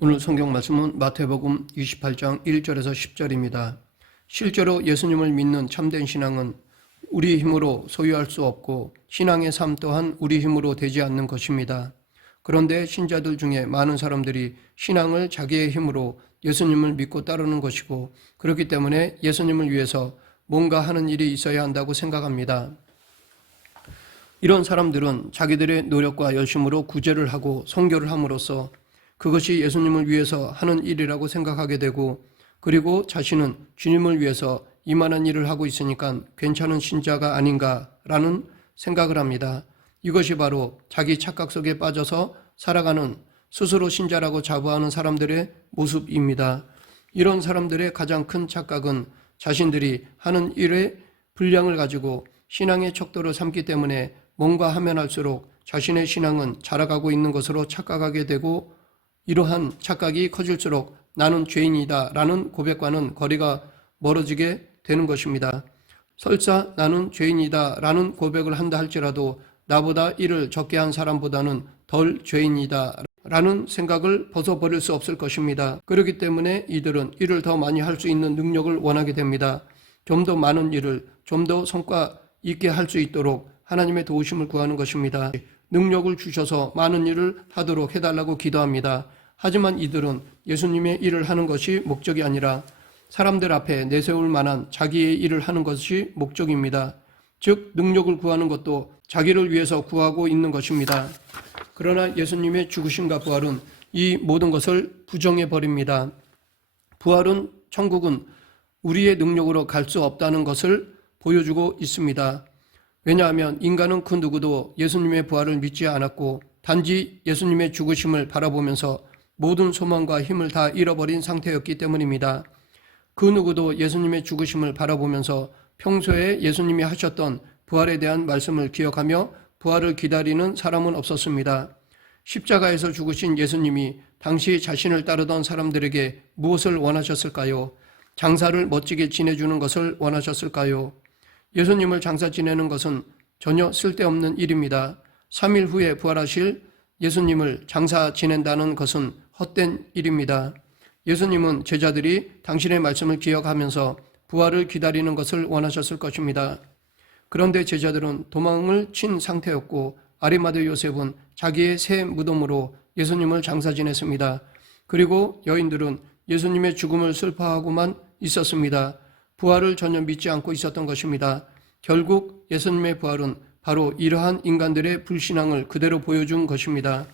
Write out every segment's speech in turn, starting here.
오늘 성경 말씀은 마태복음 28장 1절에서 10절입니다. 실제로 예수님을 믿는 참된 신앙은 우리 힘으로 소유할 수 없고 신앙의 삶 또한 우리 힘으로 되지 않는 것입니다. 그런데 신자들 중에 많은 사람들이 신앙을 자기의 힘으로 예수님을 믿고 따르는 것이고 그렇기 때문에 예수님을 위해서 뭔가 하는 일이 있어야 한다고 생각합니다. 이런 사람들은 자기들의 노력과 열심으로 구제를 하고 선교를 함으로써 그것이 예수님을 위해서 하는 일이라고 생각하게 되고 그리고 자신은 주님을 위해서 이만한 일을 하고 있으니까 괜찮은 신자가 아닌가라는 생각을 합니다. 이것이 바로 자기 착각 속에 빠져서 살아가는 스스로 신자라고 자부하는 사람들의 모습입니다. 이런 사람들의 가장 큰 착각은 자신들이 하는 일의 분량을 가지고 신앙의 척도를 삼기 때문에 뭔가 하면 할수록 자신의 신앙은 자라가고 있는 것으로 착각하게 되고 이러한 착각이 커질수록 나는 죄인이다 라는 고백과는 거리가 멀어지게 되는 것입니다. 설사 나는 죄인이다 라는 고백을 한다 할지라도 나보다 일을 적게 한 사람보다는 덜 죄인이다 라는 생각을 벗어버릴 수 없을 것입니다. 그렇기 때문에 이들은 일을 더 많이 할 수 있는 능력을 원하게 됩니다. 좀 더 많은 일을 좀 더 성과 있게 할 수 있도록 하나님의 도우심을 구하는 것입니다. 능력을 주셔서 많은 일을 하도록 해달라고 기도합니다. 하지만 이들은 예수님의 일을 하는 것이 목적이 아니라 사람들 앞에 내세울 만한 자기의 일을 하는 것이 목적입니다. 즉 능력을 구하는 것도 자기를 위해서 구하고 있는 것입니다. 그러나 예수님의 죽으심과 부활은 이 모든 것을 부정해 버립니다. 부활은 천국은 우리의 능력으로 갈 수 없다는 것을 보여주고 있습니다. 왜냐하면 인간은 그 누구도 예수님의 부활을 믿지 않았고 단지 예수님의 죽으심을 바라보면서 모든 소망과 힘을 다 잃어버린 상태였기 때문입니다. 그 누구도 예수님의 죽으심을 바라보면서 평소에 예수님이 하셨던 부활에 대한 말씀을 기억하며 부활을 기다리는 사람은 없었습니다. 십자가에서 죽으신 예수님이 당시 자신을 따르던 사람들에게 무엇을 원하셨을까요? 장사를 멋지게 지내주는 것을 원하셨을까요? 예수님을 장사 지내는 것은 전혀 쓸데없는 일입니다. 3일 후에 부활하실 예수님을 장사 지낸다는 것은 헛된 일입니다. 예수님은 제자들이 당신의 말씀을 기억하면서 부활을 기다리는 것을 원하셨을 것입니다. 그런데 제자들은 도망을 친 상태였고 아리마대 요셉은 자기의 새 무덤으로 예수님을 장사 지냈습니다. 그리고 여인들은 예수님의 죽음을 슬퍼하고만 있었습니다. 부활을 전혀 믿지 않고 있었던 것입니다. 결국 예수님의 부활은 바로 이러한 인간들의 불신앙을 그대로 보여준 것입니다.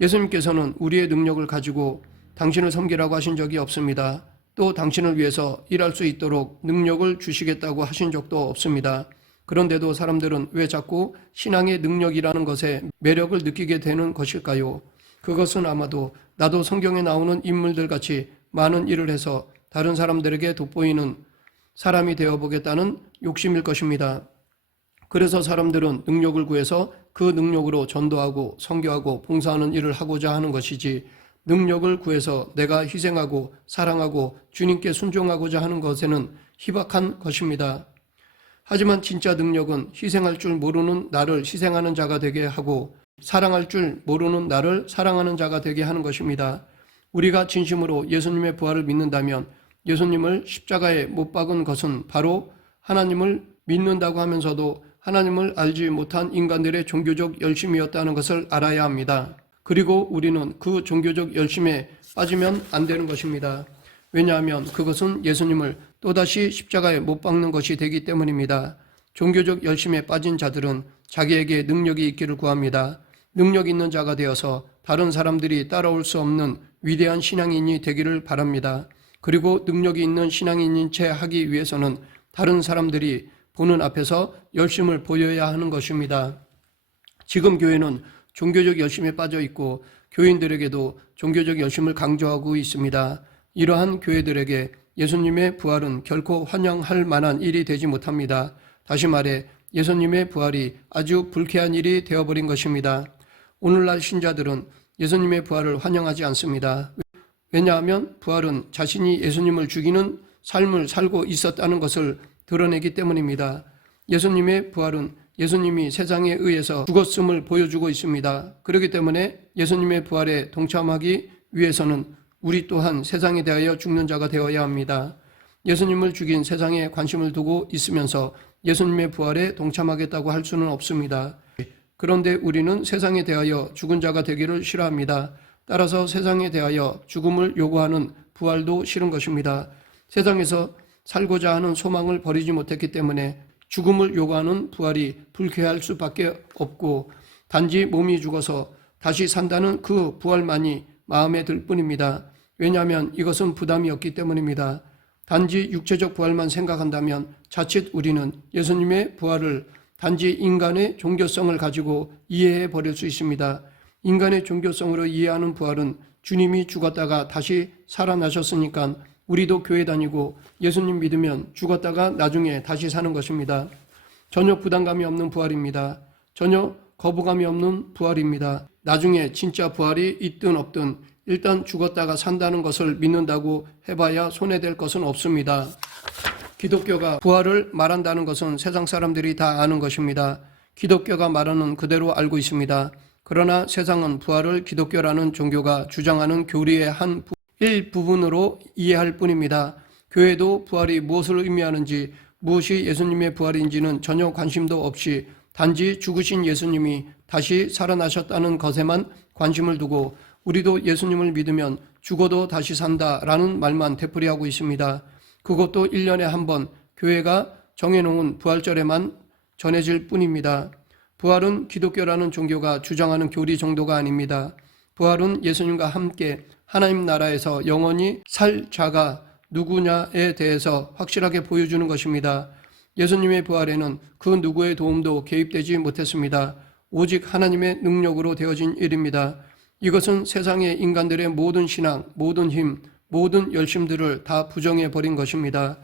예수님께서는 우리의 능력을 가지고 당신을 섬기라고 하신 적이 없습니다. 또 당신을 위해서 일할 수 있도록 능력을 주시겠다고 하신 적도 없습니다. 그런데도 사람들은 왜 자꾸 신앙의 능력이라는 것에 매력을 느끼게 되는 것일까요? 그것은 아마도 나도 성경에 나오는 인물들 같이 많은 일을 해서 다른 사람들에게 돋보이는 사람이 되어보겠다는 욕심일 것입니다. 그래서 사람들은 능력을 구해서 그 능력으로 전도하고 선교하고 봉사하는 일을 하고자 하는 것이지 능력을 구해서 내가 희생하고 사랑하고 주님께 순종하고자 하는 것에는 희박한 것입니다. 하지만 진짜 능력은 희생할 줄 모르는 나를 희생하는 자가 되게 하고 사랑할 줄 모르는 나를 사랑하는 자가 되게 하는 것입니다. 우리가 진심으로 예수님의 부활을 믿는다면 예수님을 십자가에 못 박은 것은 바로 하나님을 믿는다고 하면서도 하나님을 알지 못한 인간들의 종교적 열심이었다는 것을 알아야 합니다. 그리고 우리는 그 종교적 열심에 빠지면 안 되는 것입니다. 왜냐하면 그것은 예수님을 또다시 십자가에 못 박는 것이 되기 때문입니다. 종교적 열심에 빠진 자들은 자기에게 능력이 있기를 구합니다. 능력 있는 자가 되어서 다른 사람들이 따라올 수 없는 위대한 신앙인이 되기를 바랍니다. 그리고 능력이 있는 신앙인인 채 하기 위해서는 다른 사람들이 보는 앞에서 열심을 보여야 하는 것입니다. 지금 교회는 종교적 열심에 빠져 있고 교인들에게도 종교적 열심을 강조하고 있습니다. 이러한 교회들에게 예수님의 부활은 결코 환영할 만한 일이 되지 못합니다. 다시 말해 예수님의 부활이 아주 불쾌한 일이 되어버린 것입니다. 오늘날 신자들은 예수님의 부활을 환영하지 않습니다. 왜냐하면 부활은 자신이 예수님을 죽이는 삶을 살고 있었다는 것을 드러내기 때문입니다. 예수님의 부활은 예수님이 세상에 의해서 죽었음을 보여주고 있습니다. 그렇기 때문에 예수님의 부활에 동참하기 위해서는 우리 또한 세상에 대하여 죽는 자가 되어야 합니다. 예수님을 죽인 세상에 관심을 두고 있으면서 예수님의 부활에 동참하겠다고 할 수는 없습니다. 그런데 우리는 세상에 대하여 죽은 자가 되기를 싫어합니다. 따라서 세상에 대하여 죽음을 요구하는 부활도 싫은 것입니다. 세상에서 살고자 하는 소망을 버리지 못했기 때문에 죽음을 요구하는 부활이 불쾌할 수밖에 없고 단지 몸이 죽어서 다시 산다는 그 부활만이 마음에 들 뿐입니다. 왜냐하면 이것은 부담이 없기 때문입니다. 단지 육체적 부활만 생각한다면 자칫 우리는 예수님의 부활을 단지 인간의 종교성을 가지고 이해해 버릴 수 있습니다. 인간의 종교성으로 이해하는 부활은 주님이 죽었다가 다시 살아나셨으니까 우리도 교회 다니고 예수님 믿으면 죽었다가 나중에 다시 사는 것입니다. 전혀 부담감이 없는 부활입니다. 전혀 거부감이 없는 부활입니다. 나중에 진짜 부활이 있든 없든 일단 죽었다가 산다는 것을 믿는다고 해봐야 손해될 것은 없습니다. 기독교가 부활을 말한다는 것은 세상 사람들이 다 아는 것입니다. 기독교가 말하는 그대로 알고 있습니다. 그러나 세상은 부활을 기독교라는 종교가 주장하는 교리의 한 일부분으로 이해할 뿐입니다. 교회도 부활이 무엇을 의미하는지, 무엇이 예수님의 부활인지는 전혀 관심도 없이 단지 죽으신 예수님이 다시 살아나셨다는 것에만 관심을 두고 우리도 예수님을 믿으면 죽어도 다시 산다라는 말만 되풀이하고 있습니다. 그것도 1년에 한 번 교회가 정해놓은 부활절에만 전해질 뿐입니다. 부활은 기독교라는 종교가 주장하는 교리 정도가 아닙니다. 부활은 예수님과 함께 하나님 나라에서 영원히 살 자가 누구냐에 대해서 확실하게 보여주는 것입니다. 예수님의 부활에는 그 누구의 도움도 개입되지 못했습니다. 오직 하나님의 능력으로 되어진 일입니다. 이것은 세상의 인간들의 모든 신앙, 모든 힘, 모든 열심들을 다 부정해 버린 것입니다.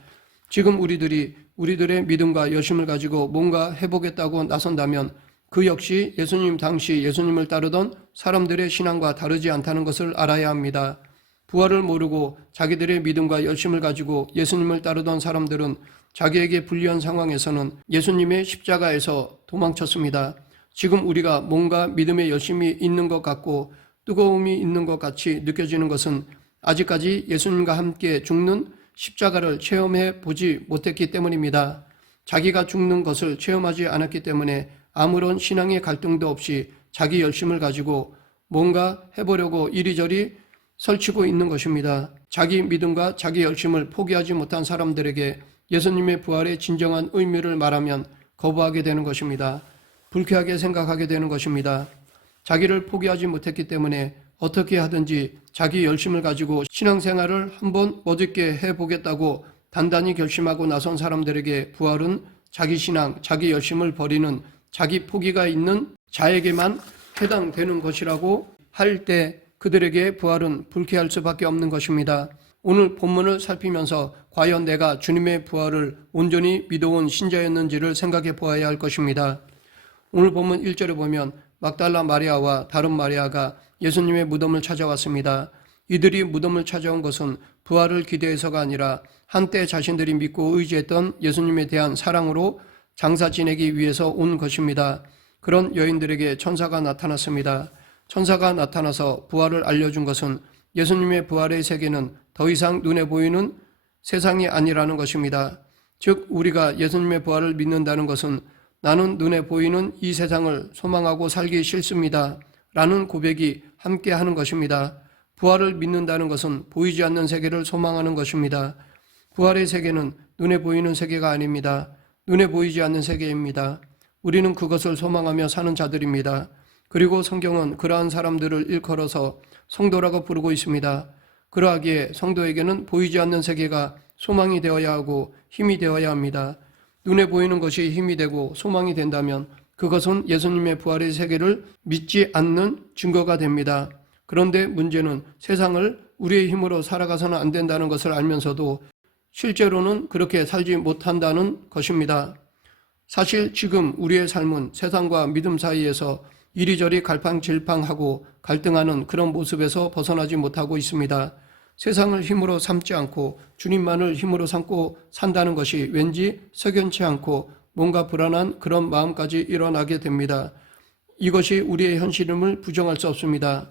지금 우리들의 믿음과 열심을 가지고 뭔가 해보겠다고 나선다면 그 역시 예수님 당시 예수님을 따르던 사람들의 신앙과 다르지 않다는 것을 알아야 합니다. 부활을 모르고 자기들의 믿음과 열심을 가지고 예수님을 따르던 사람들은 자기에게 불리한 상황에서는 예수님의 십자가에서 도망쳤습니다. 지금 우리가 뭔가 믿음의 열심이 있는 것 같고 뜨거움이 있는 것 같이 느껴지는 것은 아직까지 예수님과 함께 죽는 십자가를 체험해 보지 못했기 때문입니다. 자기가 죽는 것을 체험하지 않았기 때문에 아무런 신앙의 갈등도 없이 자기 열심을 가지고 뭔가 해보려고 이리저리 설치고 있는 것입니다. 자기 믿음과 자기 열심을 포기하지 못한 사람들에게 예수님의 부활의 진정한 의미를 말하면 거부하게 되는 것입니다. 불쾌하게 생각하게 되는 것입니다. 자기를 포기하지 못했기 때문에 어떻게 하든지 자기 열심을 가지고 신앙생활을 한번 멋있게 해보겠다고 단단히 결심하고 나선 사람들에게 부활은 자기 신앙, 자기 열심을 버리는 자기 포기가 있는 자에게만 해당되는 것이라고 할 때 그들에게 부활은 불쾌할 수밖에 없는 것입니다. 오늘 본문을 살피면서 과연 내가 주님의 부활을 온전히 믿어온 신자였는지를 생각해 보아야 할 것입니다. 오늘 본문 1절에 보면 막달라 마리아와 다른 마리아가 예수님의 무덤을 찾아왔습니다. 이들이 무덤을 찾아온 것은 부활을 기대해서가 아니라 한때 자신들이 믿고 의지했던 예수님에 대한 사랑으로 장사 지내기 위해서 온 것입니다. 그런 여인들에게 천사가 나타났습니다. 천사가 나타나서 부활을 알려준 것은 예수님의 부활의 세계는 더 이상 눈에 보이는 세상이 아니라는 것입니다. 즉 우리가 예수님의 부활을 믿는다는 것은 나는 눈에 보이는 이 세상을 소망하고 살기 싫습니다 라는 고백이 함께 하는 것입니다. 부활을 믿는다는 것은 보이지 않는 세계를 소망하는 것입니다. 부활의 세계는 눈에 보이는 세계가 아닙니다. 눈에 보이지 않는 세계입니다. 우리는 그것을 소망하며 사는 자들입니다. 그리고 성경은 그러한 사람들을 일컬어서 성도라고 부르고 있습니다. 그러하기에 성도에게는 보이지 않는 세계가 소망이 되어야 하고 힘이 되어야 합니다. 눈에 보이는 것이 힘이 되고 소망이 된다면 그것은 예수님의 부활의 세계를 믿지 않는 증거가 됩니다. 그런데 문제는 세상을 우리의 힘으로 살아가서는 안 된다는 것을 알면서도 실제로는 그렇게 살지 못한다는 것입니다. 사실 지금 우리의 삶은 세상과 믿음 사이에서 이리저리 갈팡질팡하고 갈등하는 그런 모습에서 벗어나지 못하고 있습니다. 세상을 힘으로 삼지 않고 주님만을 힘으로 삼고 산다는 것이 왠지 석연치 않고 뭔가 불안한 그런 마음까지 일어나게 됩니다. 이것이 우리의 현실임을 부정할 수 없습니다.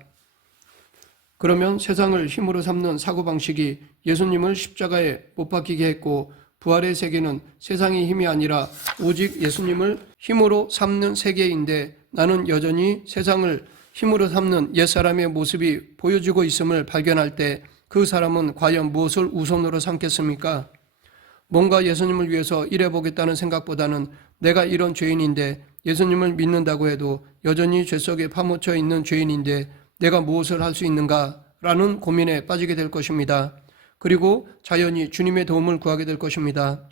그러면 세상을 힘으로 삼는 사고방식이 예수님을 십자가에 못 박히게 했고, 부활의 세계는 세상의 힘이 아니라 오직 예수님을 힘으로 삼는 세계인데, 나는 여전히 세상을 힘으로 삼는 옛사람의 모습이 보여지고 있음을 발견할 때 그 사람은 과연 무엇을 우선으로 삼겠습니까? 뭔가 예수님을 위해서 일해보겠다는 생각보다는 내가 이런 죄인인데, 예수님을 믿는다고 해도 여전히 죄 속에 파묻혀 있는 죄인인데 내가 무엇을 할 수 있는가라는 고민에 빠지게 될 것입니다. 그리고 자연히 주님의 도움을 구하게 될 것입니다.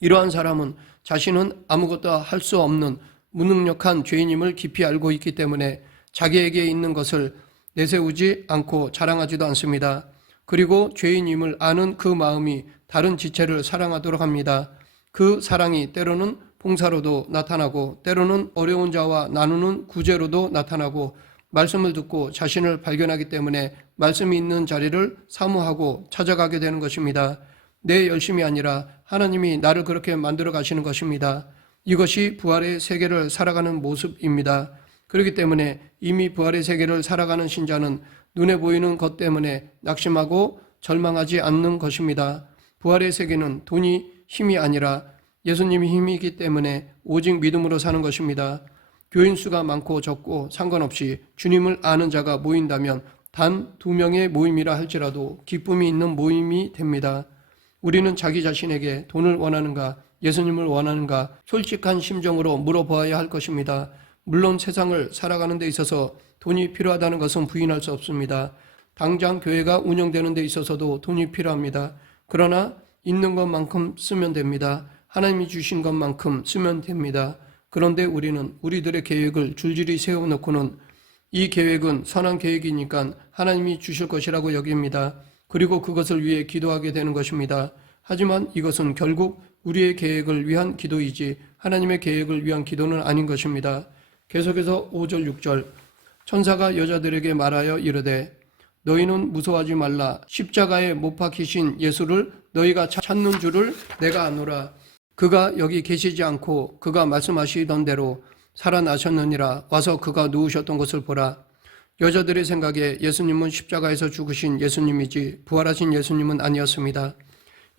이러한 사람은 자신은 아무것도 할 수 없는 무능력한 죄인임을 깊이 알고 있기 때문에 자기에게 있는 것을 내세우지 않고 자랑하지도 않습니다. 그리고 죄인임을 아는 그 마음이 다른 지체를 사랑하도록 합니다. 그 사랑이 때로는 봉사로도 나타나고, 때로는 어려운 자와 나누는 구제로도 나타나고, 말씀을 듣고 자신을 발견하기 때문에 말씀이 있는 자리를 사모하고 찾아가게 되는 것입니다. 내 열심이 아니라 하나님이 나를 그렇게 만들어 가시는 것입니다. 이것이 부활의 세계를 살아가는 모습입니다. 그렇기 때문에 이미 부활의 세계를 살아가는 신자는 눈에 보이는 것 때문에 낙심하고 절망하지 않는 것입니다. 부활의 세계는 돈이 힘이 아니라 예수님이 힘이기 때문에 오직 믿음으로 사는 것입니다. 교인 수가 많고 적고 상관없이 주님을 아는 자가 모인다면 단 2명의 모임이라 할지라도 기쁨이 있는 모임이 됩니다. 우리는 자기 자신에게 돈을 원하는가, 예수님을 원하는가 솔직한 심정으로 물어보아야 할 것입니다. 물론 세상을 살아가는 데 있어서 돈이 필요하다는 것은 부인할 수 없습니다. 당장 교회가 운영되는 데 있어서도 돈이 필요합니다. 그러나 있는 것만큼 쓰면 됩니다. 하나님이 주신 것만큼 쓰면 됩니다. 그런데 우리는 우리들의 계획을 줄줄이 세워놓고는 이 계획은 선한 계획이니까 하나님이 주실 것이라고 여깁니다. 그리고 그것을 위해 기도하게 되는 것입니다. 하지만 이것은 결국 우리의 계획을 위한 기도이지 하나님의 계획을 위한 기도는 아닌 것입니다. 계속해서 5절 6절 천사가 여자들에게 말하여 이르되 너희는 무서워하지 말라. 십자가에 못 박히신 예수를 너희가 찾는 줄을 내가 아노라. 그가 여기 계시지 않고 그가 말씀하시던 대로 살아나셨느니라. 와서 그가 누우셨던 것을 보라. 여자들의 생각에 예수님은 십자가에서 죽으신 예수님이지 부활하신 예수님은 아니었습니다.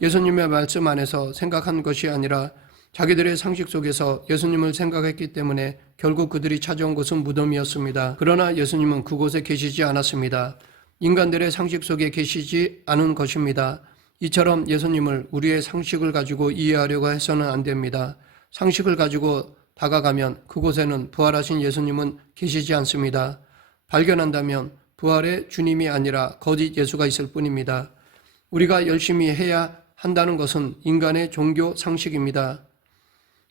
예수님의 말씀 안에서 생각한 것이 아니라 자기들의 상식 속에서 예수님을 생각했기 때문에 결국 그들이 찾아온 곳은 무덤이었습니다. 그러나 예수님은 그곳에 계시지 않았습니다. 인간들의 상식 속에 계시지 않은 것입니다. 이처럼 예수님을 우리의 상식을 가지고 이해하려고 해서는 안 됩니다. 상식을 가지고 다가가면 그곳에는 부활하신 예수님은 계시지 않습니다. 발견한다면 부활의 주님이 아니라 거짓 예수가 있을 뿐입니다. 우리가 열심히 해야 한다는 것은 인간의 종교 상식입니다.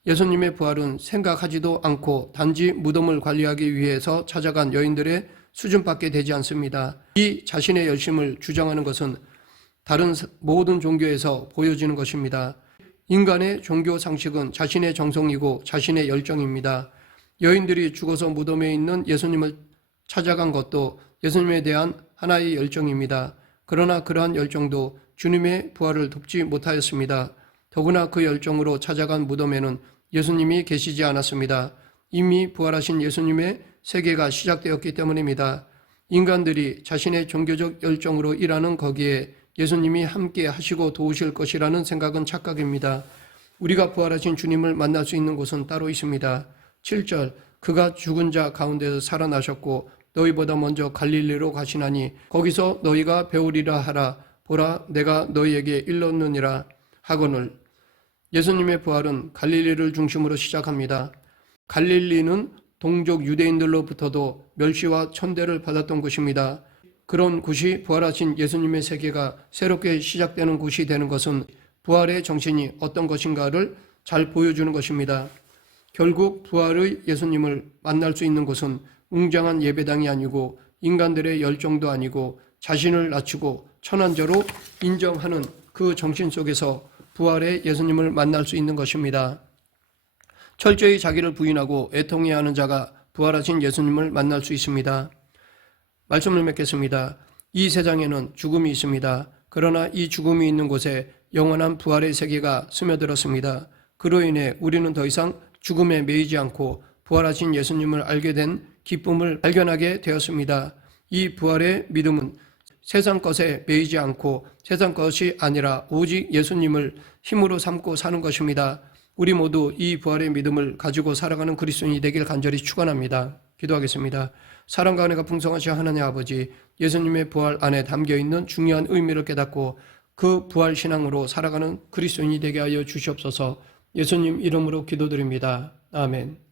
예수님의 부활은 생각하지도 않고 단지 무덤을 관리하기 위해서 찾아간 여인들의 수준밖에 되지 않습니다. 이 자신의 열심을 주장하는 것은 다른 모든 종교에서 보여지는 것입니다. 인간의 종교 상식은 자신의 정성이고 자신의 열정입니다. 여인들이 죽어서 무덤에 있는 예수님을 찾아간 것도 예수님에 대한 하나의 열정입니다. 그러나 그러한 열정도 주님의 부활을 돕지 못하였습니다. 더구나 그 열정으로 찾아간 무덤에는 예수님이 계시지 않았습니다. 이미 부활하신 예수님의 세계가 시작되었기 때문입니다. 인간들이 자신의 종교적 열정으로 일하는 거기에 예수님이 함께 하시고 도우실 것이라는 생각은 착각입니다. 우리가 부활하신 주님을 만날 수 있는 곳은 따로 있습니다. 7절 그가 죽은 자 가운데서 살아나셨고 너희보다 먼저 갈릴리로 가시나니 거기서 너희가 배우리라 하라. 보라 내가 너희에게 일렀느니라 하거늘. 예수님의 부활은 갈릴리를 중심으로 시작합니다. 갈릴리는 동족 유대인들로부터도 멸시와 천대를 받았던 곳입니다. 그런 곳이 부활하신 예수님의 세계가 새롭게 시작되는 곳이 되는 것은 부활의 정신이 어떤 것인가를 잘 보여주는 것입니다. 결국 부활의 예수님을 만날 수 있는 곳은 웅장한 예배당이 아니고 인간들의 열정도 아니고 자신을 낮추고 천한 자로 인정하는 그 정신 속에서 부활의 예수님을 만날 수 있는 것입니다. 철저히 자기를 부인하고 애통해야 하는 자가 부활하신 예수님을 만날 수 있습니다. 말씀을 맺겠습니다. 이 세상에는 죽음이 있습니다. 그러나 이 죽음이 있는 곳에 영원한 부활의 세계가 스며들었습니다. 그로 인해 우리는 더 이상 죽음에 매이지 않고 부활하신 예수님을 알게 된 기쁨을 발견하게 되었습니다. 이 부활의 믿음은 세상 것에 매이지 않고 세상 것이 아니라 오직 예수님을 힘으로 삼고 사는 것입니다. 우리 모두 이 부활의 믿음을 가지고 살아가는 그리스도인이 되길 간절히 축원합니다. 기도하겠습니다. 사랑과 은혜가 풍성하신 하나님 아버지, 예수님의 부활 안에 담겨있는 중요한 의미를 깨닫고 그 부활 신앙으로 살아가는 그리스도인이 되게 하여 주시옵소서. 예수님 이름으로 기도드립니다. 아멘.